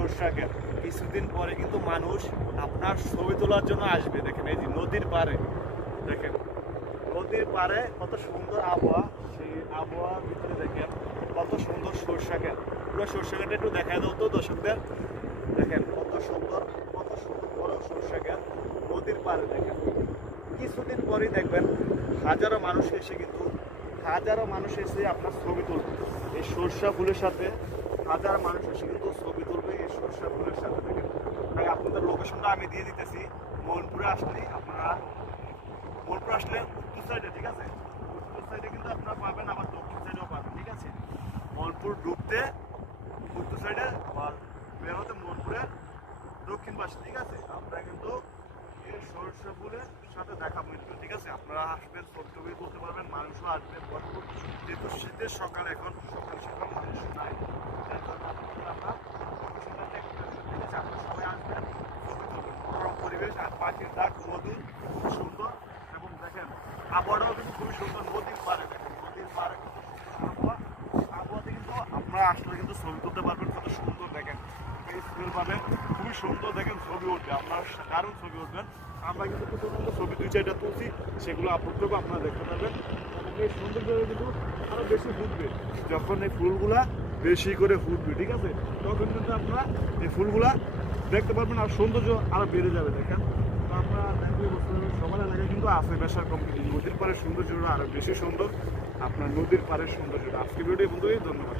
সরষা ক্ষেত। কিছুদিন পরে কিন্তু মানুষ আপনার ছবি তোলার জন্য আসবে। দেখেন এই যে নদীর পাড়ে, দেখেন নদীর পাড়ে কত সুন্দর আবহাওয়া, সেই আবহাওয়ার ভিতরে দেখেন কত সুন্দর সরষা ক্ষেত। পুরো সরষা ক্ষেতটা একটু দেখা দাও তো দর্শকদের। দেখেন কত সুন্দর বড় সরষা ক্ষেত নদীর পাড়ে। দেখেন কিছুদিন পরেই দেখবেন হাজারো মানুষ এসে কিন্তু হাজারো মানুষ এসে আপনার ছবি তুলবে এই সরষা ফুলের সাথে। হাজার মানুষ এসে কিন্তু ছবি তুলবে এই সরষা ফুলের সাথে। দেখেন তাই আপনাদের লোকেশনটা আমি দিয়ে দিতেছি। মোহনপুরে আসলে আপনারা মোহনপুর আসলে উত্তর সাইডে, ঠিক আছে, উত্তর সাইডে কিন্তু আপনারা পাবেন, আবার দক্ষিণ সাইডেও পাবেন, ঠিক আছে। মোহনপুর ঢুকতে উত্তর সাইডে, আবার বের হতে মোহনপুরের দক্ষিণ পাশে, ঠিক আছে। আপনারা কিন্তু এই সরষে ফুলের সাথে দেখা মিলবে, ঠিক আছে। আপনারা আসবেন, ছবি তুলতে পারবেন, মানুষও আসবে ভরপুর। যেহেতু শীতের সকাল, এখন সকাল সকাল মানুষ নাই, তাই জন্য আপনারা লোকেশনটা দেখতে পাচ্ছেন, ঠিক আছে। আপনারা সবাই আসবেন, ছবি তুলবেন। মনোরম পরিবেশ আর পাখির ডাক মধুর, খুব সুন্দর। এবং দেখেন আবহাওয়াটাও কিন্তু খুবই সুন্দর, নদীর পাড়ে। দেখেন নদীর পাড়ে কত সুন্দর আবহাওয়া। আবহাওয়াতে কিন্তু আপনারা আসলে কিন্তু ছবি তুলতে পারবেন, কত সুন্দর। দেখেন স্মেল পাবেন, খুবই সুন্দর। দেখেন ছবি উঠবে, আপনার দারুণ ছবি উঠবেন। আমরা কিন্তু খুব সুন্দর ছবি 2-4টা তুলছি, সেগুলো আপলোড করবো, আপনারা দেখতে পারবেন। এবং এই সৌন্দর্য কিন্তু আরও বেশি ফুটবে যখন এই ফুলগুলা বেশি করে ফুটবে, ঠিক আছে। তখন কিন্তু আপনারা এই ফুলগুলা দেখতে পারবেন, আর সৌন্দর্য আরও বেড়ে যাবে। দেখেন তো আপনারা দেখলে বুঝতে পারবেন সবার এলাকায় কিন্তু আছে বেশার কোম্পানি। নদীর পাড়ের সৌন্দর্যটা আরও বেশি সুন্দর, আপনার নদীর পাড়ের সৌন্দর্যটা। আজকে ভিডিও বন্ধুই, ধন্যবাদ।